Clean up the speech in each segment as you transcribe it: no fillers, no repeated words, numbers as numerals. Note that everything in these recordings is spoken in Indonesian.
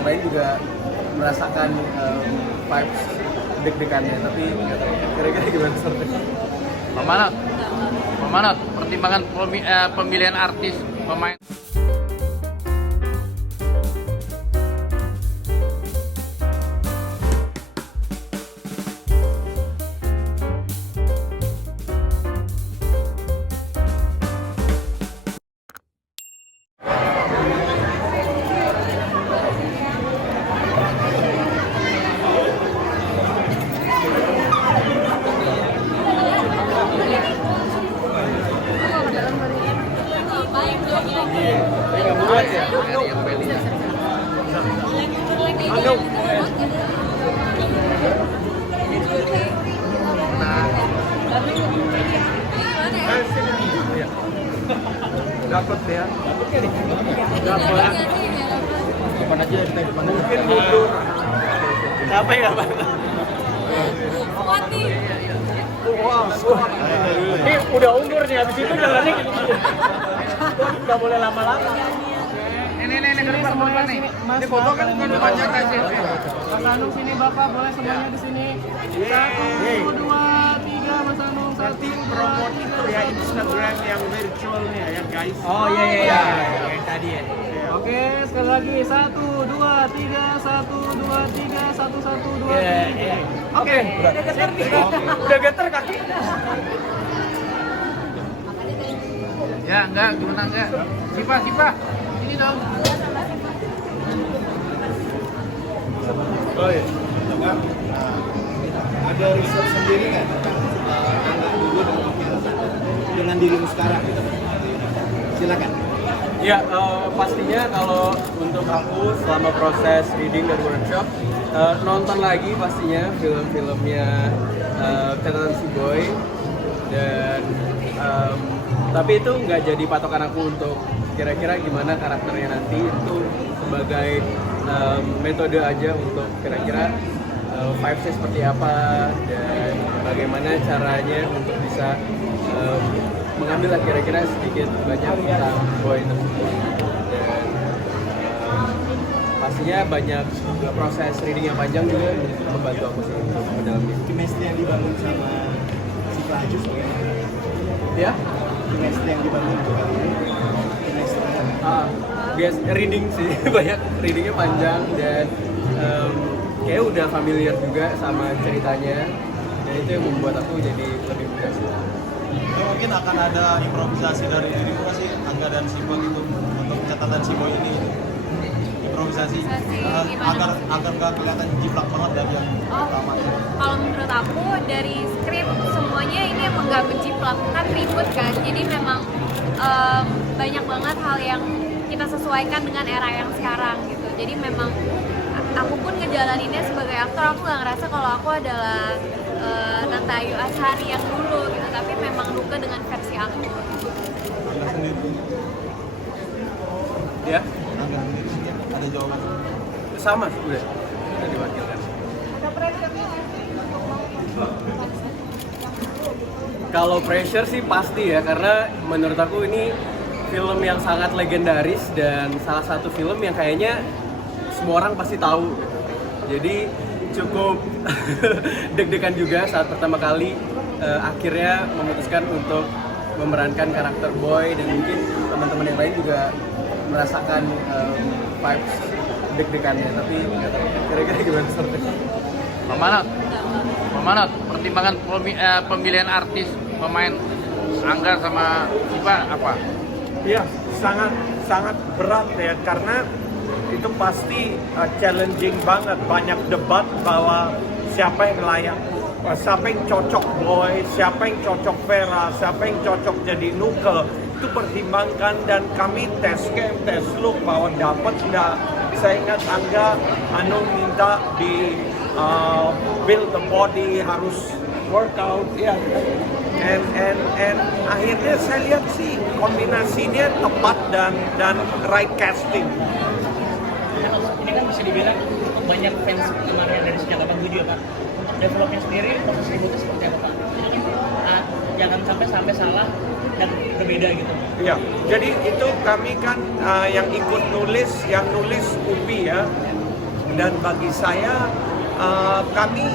yang lain juga merasakan vibes deg-degannya, tapi kira-kira gimana seperti Pemanat, pertimbangan pemilihan artis pemain. Dapat ya? Dapat. Depan aja kita depan. Mungkin mundur. Capek nggak Pak? Ini udah umur nih, habis itu jalannya gitu. Nggak boleh lama-lama. Ini ke depan Bapak nih. Ini foto kan bukan panjang aja. Mas Anung sini Bapak, boleh semuanya di sini. 1, 2, 3 Mas Anung. Nanti promote itu ya Instagram yang virtualnya ya guys. Oh iya. Yang tadi ya. Oke, sekali lagi 1, 2, 3, 1, 2, 3, 1, 1, 2, 3. Oke, udah getar kaki. Ya, enggak, gimana enggak? Sipa. Ini dong. Oh iya. Nah, ada riset sendiri nggak tentang anak dulu dengan dirimu sekarang? Silakan. Ya, pastinya kalau untuk aku selama proses reading dan workshop, nonton lagi pastinya film-filmnya Catatan Si Boy, dan tapi itu nggak jadi patokan aku untuk kira-kira gimana karakternya nanti. Itu sebagai metode aja untuk kira-kira vibes-nya seperti apa dan bagaimana caranya untuk bisa mengambil lah kira-kira sedikit banyak tentang Boy tersebut. Dan pastinya banyak proses reading yang panjang juga membantu aku sih untuk mendalami. Chemistry yang dibangun sama si Prajus bagaimana? Ya? Chemistry yang dibangun juga. Bias reading sih, banyak readingnya panjang dan kayak udah familiar juga sama ceritanya, dan itu yang membuat aku jadi lebih mudah sih. Mungkin akan ada improvisasi dari dirimu nggak sih, Angga dan Sipa gitu untuk catatan si Boy ini? Improvisasi agar nggak kelihatan jiplak banget dari yang pertama. Kalau menurut aku dari skrip semuanya ini emang nggak menjiplak, kan ribut kan, jadi memang banyak banget hal yang kita sesuaikan dengan era yang sekarang gitu. Jadi memang aku pun ngejalaninnya sebagai aktor, aku nggak ngerasa kalau aku adalah Tante Ayu Azhari yang dulu gitu, tapi memang Luka dengan versi aku. Angga sendiri, Ya, Angga sendiri ada jawaban? sama udah diwakilkan. Kalau pressure sih pasti ya, karena menurut aku ini film yang sangat legendaris dan salah satu film yang kayaknya semua orang pasti tahu. Jadi cukup deg-degan juga saat pertama kali akhirnya memutuskan untuk memerankan karakter Boy, dan mungkin teman-teman yang lain juga merasakan vibes deg-degannya, tapi kira-kira gimana seperti Pemanat, pertimbangan pemilihan artis pemain Angga sama Sipa apa? Iya, sangat berat ya, karena itu pasti challenging banget, banyak debat bahwa siapa yang layak, siapa yang cocok Boy, siapa yang cocok Vera, siapa yang cocok jadi Nuke. Itu pertimbangkan dan kami tes game, tes look bahwa dapat nggak. Saya ingat Angga minta di build the body, harus workout ya. And akhirnya saya lihat sih kombinasinya tepat dan right casting. Ini kan bisa dibilang banyak fans kemarin dari sejak 87 ya Pak. Untuk developnya sendiri, proses ributnya seperti apa Pak? Jadi kan jangan sampai salah dan berbeda gitu. Ya, jadi itu kami kan yang ikut nulis, yang nulis Upi ya. dan bagi saya kami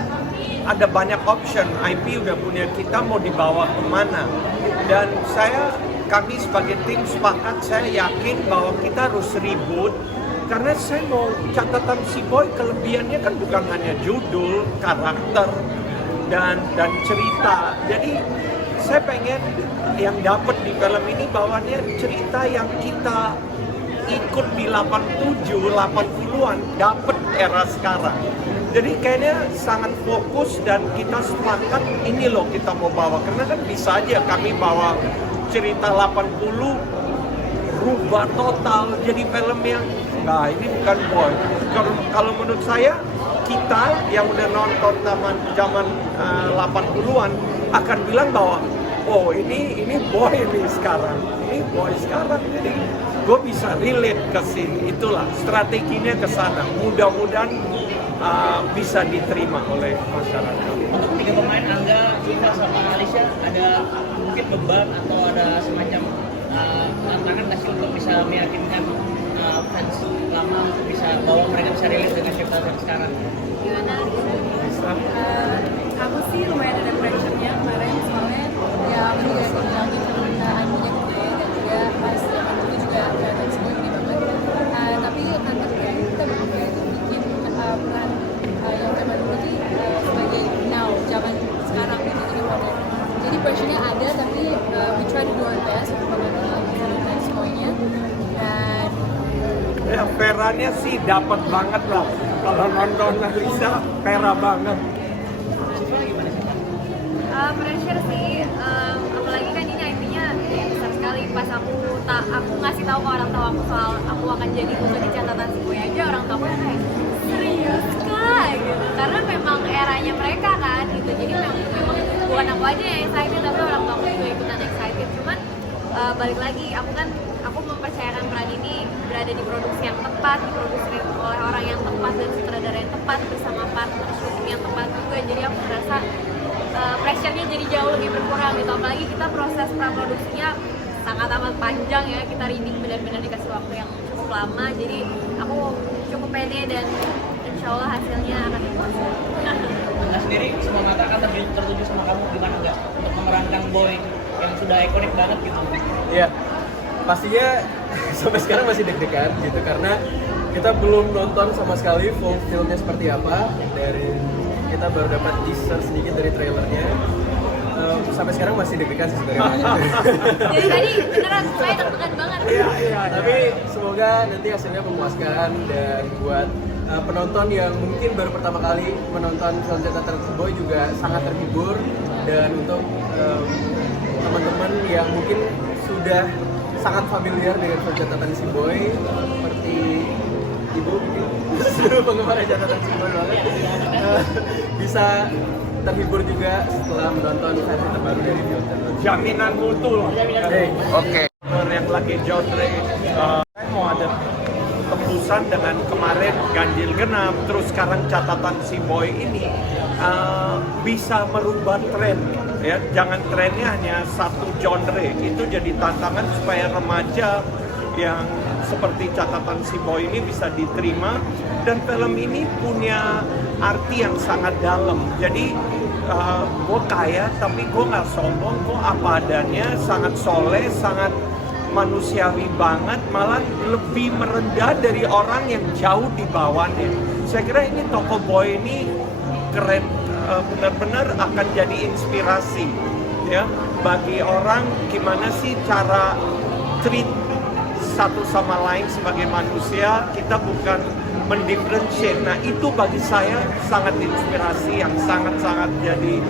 ada banyak option. IP udah punya, kita mau dibawa kemana, dan kami sebagai tim sepakat, saya yakin bahwa kita harus reboot karena saya mau catatan si Boy kelebihannya kan bukan hanya judul, karakter, dan cerita. Jadi saya pengen yang dapat di film ini bawahnya cerita yang kita ikut di 87, 80-an, dapat era sekarang. Jadi kayaknya sangat fokus dan kita sepakat ini loh kita mau bawa. Karena kan bisa aja kami bawa cerita 80 rubah total jadi film yang nah ini bukan Boy. Kalau menurut saya kita yang udah nonton zaman 80-an akan bilang bahwa oh ini Boy ini sekarang. Ini Boy sekarang. Jadi gue bisa relate ke sini. Itulah strateginya ke sana. Mudah-mudahan bisa diterima oleh masyarakat. Untuk tiga pemain Angga, Viva sama Alicia, ada mungkin beban atau ada semacam tantangan nggak sih untuk bisa meyakinkan fans lama untuk bisa bahwa mereka bisa relate dengan ciptaan sekarang? Gimana? Aku sih lumayan ada pressure-nya kemarin, soalnya ya aku juga bilang permintaan punya gede dan juga pas zaman dulu juga kelihatan semua gede banget. Tapi antar kayak kita berusaha itu bikin peran yang zaman dulu tuh sebagai now, zaman sekarang gitu jadi modern. Jadi pressure-nya ada, tapi we try to do our best untuk membantu semuanya. Dan Ya, peranya sih dapat banget lah. Kalau nonton Lisa, pera banget. Pressure sih, apalagi kan ini IP-nya besar sekali. Pas aku ngasih tahu ke orang tua aku soal aku akan jadi musuh di catatan si Boy aja, orang tua aku yang kayak serius kah gitu, karena memang eranya mereka kan gitu. Jadi memang bukan aku aja yang excited, tapi orang tua aku juga ikutan excited. Cuman balik lagi, aku mempercayakan peran ini berada di produksi yang tepat, diproduksi oleh orang yang tepat dan sutradara yang tepat bersama partner syuting yang tepat juga. Jadi aku merasa pressure-nya jadi jauh lebih berkurang gitu. Apalagi kita proses praproduksinya sangat amat panjang ya, kita reading benar-benar dikasih waktu yang cukup lama. Jadi aku cukup pede dan insya Allah hasilnya akan dipuaskan. Angga sendiri semua mata kan tertuju sama kamu, gimana nggak untuk memerankan Boy yang sudah ikonik banget gitu? Iya, pastinya sampai sekarang masih deg-degan gitu karena kita belum nonton sama sekali full filmnya seperti apa. Dari kita baru dapat teaser sedikit dari trailernya. Sampai sekarang masih deg-degan sih sebenarnya. Jadi tadi beneran saya deg-degan banget. Iya. Tapi semoga nanti hasilnya memuaskan dan buat penonton yang mungkin baru pertama kali menonton film catatan si Boy juga sangat terhibur, dan untuk teman-teman yang mungkin sudah sangat familiar dengan film catatan si Boy seperti ibu seluruh penggemar catatan si Boy banget bisa terhibur juga setelah menonton versi terbaru dari film catatan. Jaminan mutu loh. Oke. Yang lagi genre, saya mau ada tembusan dengan kemarin Ganjil Genap, terus sekarang catatan si Boy ini bisa merubah tren ya. Jangan trennya hanya satu genre, itu jadi tantangan supaya remaja yang seperti catatan si Boy ini bisa diterima. Dan film ini punya arti yang sangat dalam. Jadi gue kaya tapi gue nggak sombong, gue apa adanya, sangat soleh, sangat manusiawi banget, malah lebih merendah dari orang yang jauh di bawahnya. Saya kira ini tokoh Boy ini keren, benar-benar akan jadi inspirasi ya bagi orang gimana sih cara treat satu sama lain sebagai manusia. Kita bukan mendifferentiate. Nah itu bagi saya sangat inspirasi yang sangat-sangat jadi